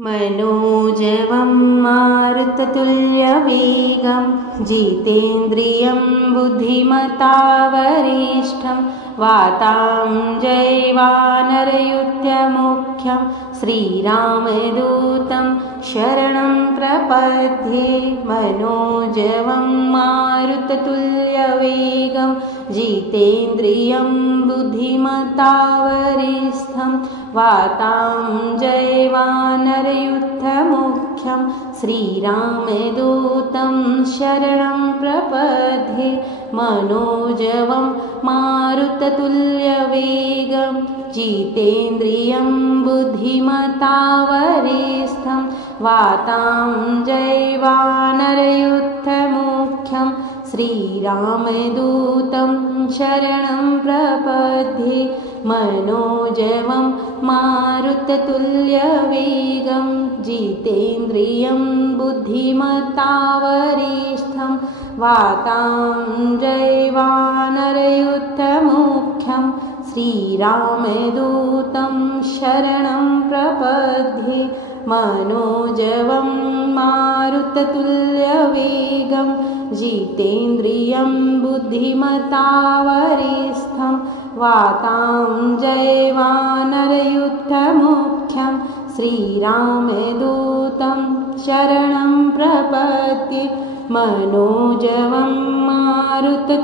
मनोजवं मारुततुल्यवेगं जितेन्द्रियं बुद्धिमतावरिष्ठं वातां जैवानरयुत्यमुख्यं श्रीरामदूतं शरणं प्रपद्ये। मनोजवं मारुततुल्यवेगं जितेन्द्रियं बुद्धिमतावरिष्ठं वातां जैवानरयुद्धमुख्यं श्रीरामदूतं शरणं प्रपद्ये। मनोजवं मारुततुल्यवेगं जितेन्द्रियं बुद्धिमतावरिष्ठं वातां जैवानरयुद्धमुख्यं श्रीरामदूतं शरणं प्रपद्ये। मनोजवं मारुततुल्यवेगं जितेन्द्रियं बुद्धिमतावरिष्ठं वातां जैवानरयुद्धमुख्यं श्रीरामदूतं शरणं प्रपद्ये। मनोजवं मारुततुल्यवेगं जितेन्द्रियं बुद्धिमतावरिष्ठं वातां जैवानरयुद्धमुख्यं श्रीरामदूतं शरणं प्रपद्ये। मनोजवं मारुततुल्यवेगं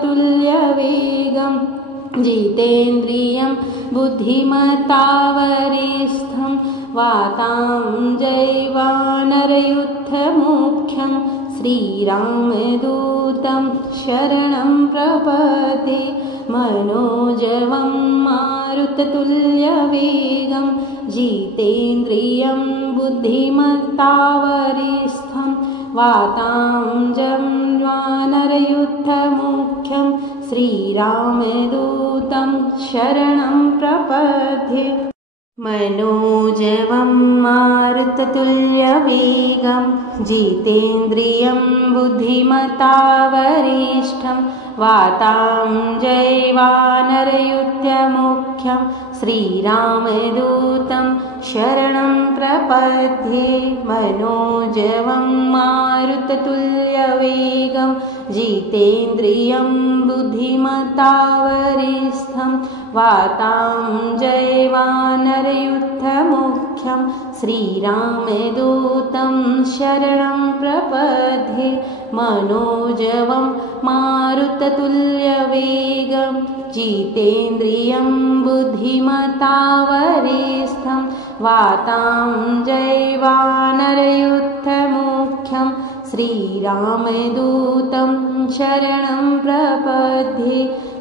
जितेन्द्रियं बुद्धिमतावरिष्ठं वातां जैवानरयुद्धमुख्यं श्रीरामदूतं शरणं प्रपद्ये। मनोजवं मारुततुल्यवेगं जितेन्द्रियं बुद्धिमतावरिष्ठं वातां जैवानरयुद्धमुख्यं श्रीरामदूतं शरणं प्रपद्ये। मनोजवं मारुततुल्यवेगं जितेन्द्रियं बुद्धिमतावरिष्ठं वातां जैवानरयुद्धमुख्यं श्रीरामदूतं शरणं प्रपद्ये। मनोजवं मारुततुल्यवेगं जितेन्द्रियं बुद्धिमतावरिष्ठं वातां जैवानरयुद्धमुख्यं श्रीरामदूतं शरणं प्रपद्ये। मनोजवं मारुततुल्यवेगं जितेन्द्रियं बुद्धिमतावरिष्ठं वातां जैवानरयुद्धमुख्यं श्रीरामदूतं शरणं प्रपद्ये।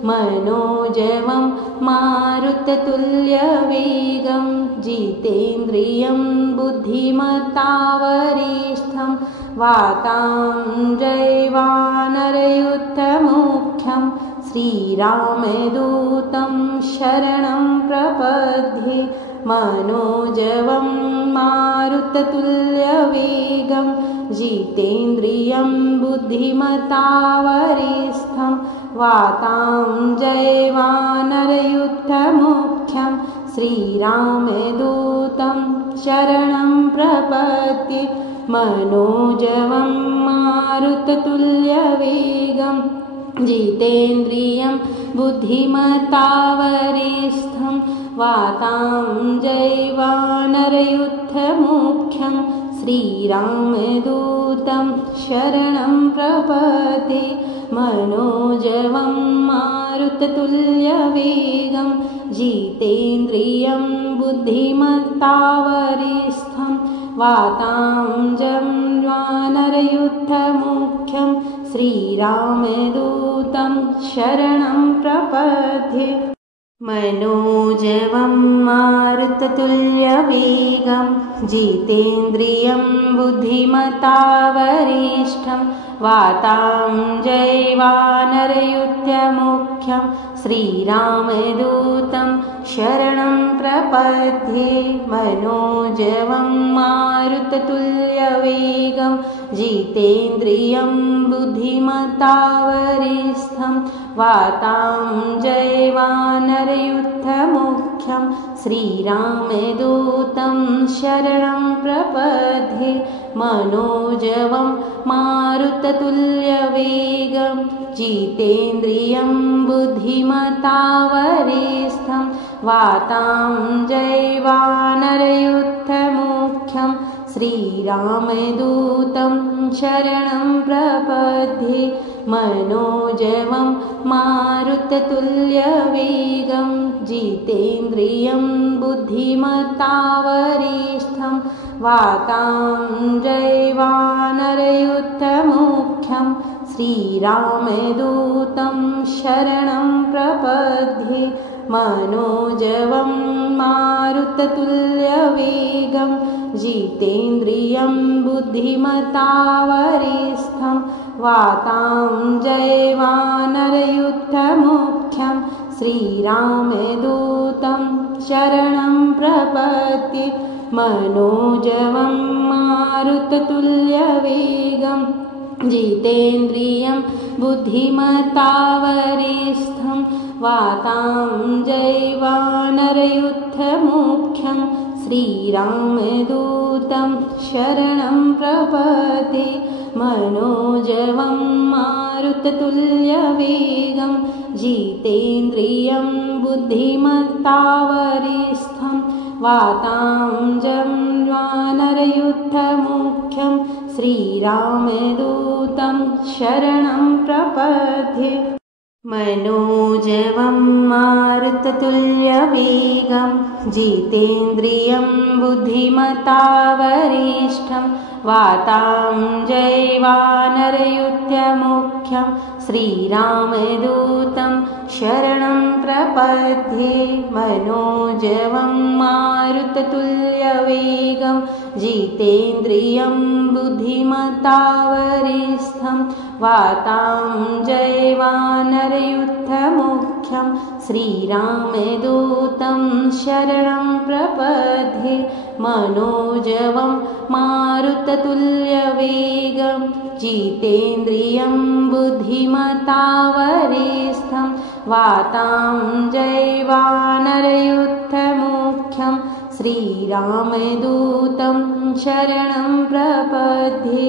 मनोजवं मारुततुल्यवेगं जितेन्द्रियं बुद्धिमतावरिष्ठं वातां जैवानरयुद्धमुख्यं श्रीरामदूतं शरणं प्रपद्ये। मनोजवं मारुततुल्यवेगं जितेन्द्रियं बुद्धिमतावरिष्ठं वातां जैवानरयुद्धमुख्यं श्रीरामदूतं शरणं प्रपद्ये। मनोजवं मारुततुल्यवेगं जितेन्द्रियं बुद्धिमतावरिष्ठं वातां जैवानरयुद्धमुख्यं श्रीरामदूतं शरणं प्रपद्ये। मनोजवं मारुततुल्यवेगं जितेन्द्रियं बुद्धिमतावरिष्ठं वातां जैवानरयुद्धमुख्यं श्रीरामदूतं शरणं प्रपद्ये। मनोजवं मारुततुल्यवेगं जितेन्द्रियं बुद्धिमतावरिष्ठं वातां जैवानरयुद्धमुख्यं श्रीरामदूतं शरणं प्रपद्ये। मनोजवं मारुततुल्यवेगं जितेन्द्रियं बुद्धिमतावरिष्ठं वातां जयवानरयुद्धमुख्यं श्रीरामदूतं शरणं प्रपद्ये मनोजवं मारुततुल्यवेगं जितेन्द्रियं बुद्धिमतावरिष्ठं वातां जयवानरयुद्धमुख्यं श्रीरामदूतं शरणं प्रपद्ये मनोजवं मारुततुल्यवेगं जितेन्द्रियं बुद्धिमतावरिष्ठं वातां जयवानरयुद्धमुख्यं श्रीरामदूतं शरणं प्रपद्ये मनोजवं मारुततुल्यवेगं जितेन्द्रियं बुद्धिमतावरिष्ठं वातां जयवानरयुद्धमुख्यं श्रीरामदूतं शरणं प्रपद्ये मनोजवं मारुततुल्यवेगं जितेन्द्रियं बुद्धिमतावरिष्ठं वातां जयवानरयुद्धमुख्यं श्रीरामदूतं शरणं प्रपद्ये मनोजवं मारुततुल्यवेगं जितेन्द्रियं बुद्धिमतावरिष्ठं वातां जयवानरयुद्धमुख्यं श्रीरामदूतं शरणं प्रपद्ये मनोजवं मारुततुल्यवेगं जितेन्द्रियं बुद्धिमतावरिष्ठं वातां जयवानरयुद्धमुख्यं श्रीरामदूतं शरणं प्रपद्ये मनोजवं मारुततुल्यवेगं जितेन्द्रियं बुद्धिमतावरिष्ठं वातां जयवानरयुद्धमुख्यं श्रीरामदूतं शरणं प्रपद्ये मनोजवं मारुततुल्यवेगं जितेन्द्रियं बुद्धिमतावरिष्ठं वातां जयवानरयुद्धमुख्यं श्रीरामदूतं शरणं प्रपद्ये।